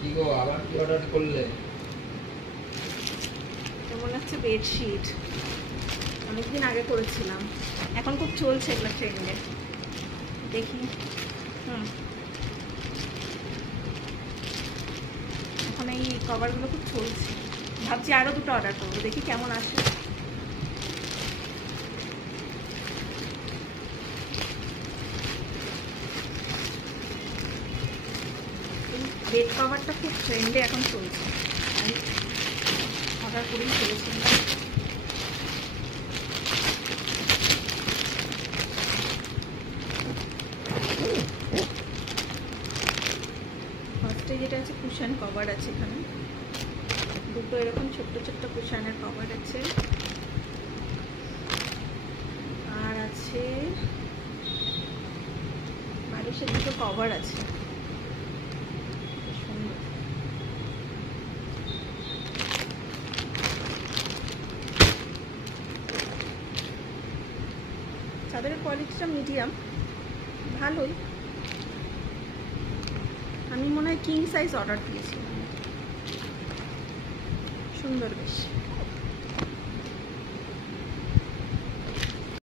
কি গো আবার কি অর্ডার করলে? মনে হচ্ছে বেডশিট, অনেকদিন আগে করেছিলাম, এখন খুব চলছে এগুলো ট্রেন্ডে। দেখি। এখন এই কভারগুলো খুব চলছে, ভাবছি আরও দুটো অর্ডার করবো, দেখি কেমন আসে। বেড কভারটা খুব ট্রেন্ডে এখন চলছে, আমি অর্ডার করেই ফেলেছিলাম। ফার্স্টে যেটা আছে কুশন কভার আছে, এখানে দুটো এরকম ছোট্ট ছোট্ট কুশনের কভার আছে, আর আছে বালিশের দুটো কভার আছে, সুন্দর। চাদরের কোয়ালিটিটা মিডিয়াম, ভালোই। আমি মনে হয় কিং সাইজ অর্ডার দিয়েছিলাম, সুন্দর বেশ।